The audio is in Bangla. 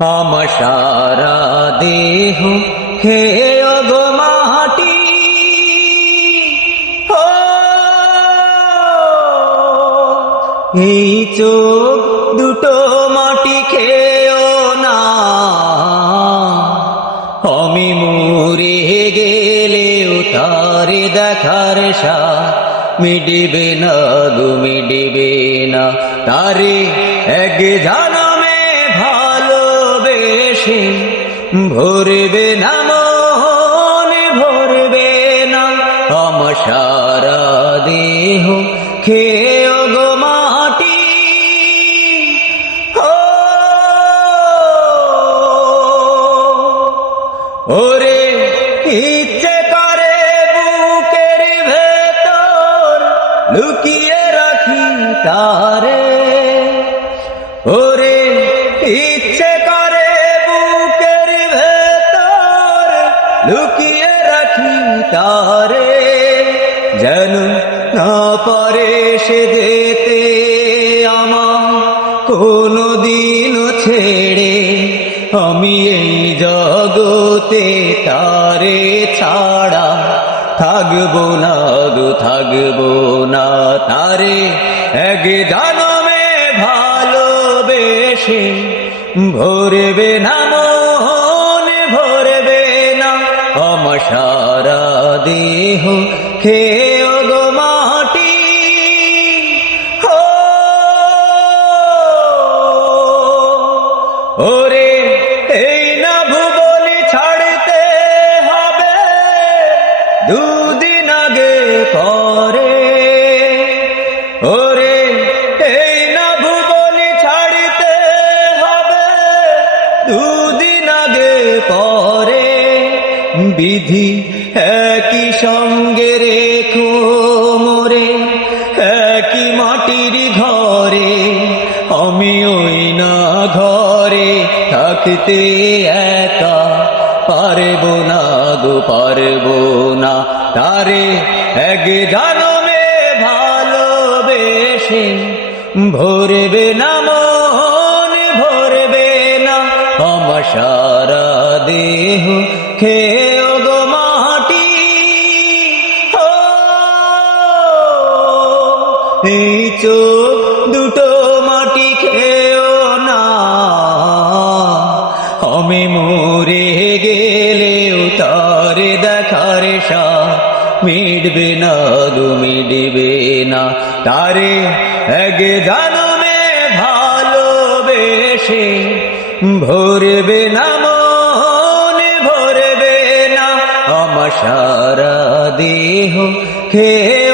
আমার সারা দেহ গো মাটি এই চোখ দুটো মাটি খেয়েও না। আমি মরে গেলেও তারে দেখার সা মিডিবে না গো মিডিবে না। তারে এক জানমে ভালোবেসে ভরবে না মন, ভরবে না আমার সারা দেহ খেয়ে গো মাটি। ওরে ইচ্ছে করে বুকের ভেতর লুকিয়ে রাখি তারে লুকিয়ে রাখি তারে, যেন না পারে সে যেতে আমার কোনো দিন ছেড়ে। আমি এই জগতে তারে ছাড়া থাকব না গো, থাকব না তারে। এক জানমে ভালোবেসে ভরবে না দেহ খেয়ে গো মাটি। ওরে, এই না ভুবনে ছাড়তে হবে। দুদিন আগে পরে। ওরে, এই না ভুবনে ছাড়তে হবে। দুদিন আগে পরে। বিধি একই সঙ্গে রেখো মোরে, একই মাটির ঘরে, আমি ওই না ঘরে থাকতে একা পারব না গো, পারব না তারে। এক জানমে ভালোবেসে ভরবে না মন, ভরবে না আমার সারা দেহ খেয়ে চোখ দুটো মাটি খেয়েও না। আমি মরে গেলেও তারে দেখার সা মিটবে না গো, মিটবে না। তারে এক জানমে ভালোবেসে ভরবে না, মনে ভরবে না। আমার সারা দেহ খেয়ে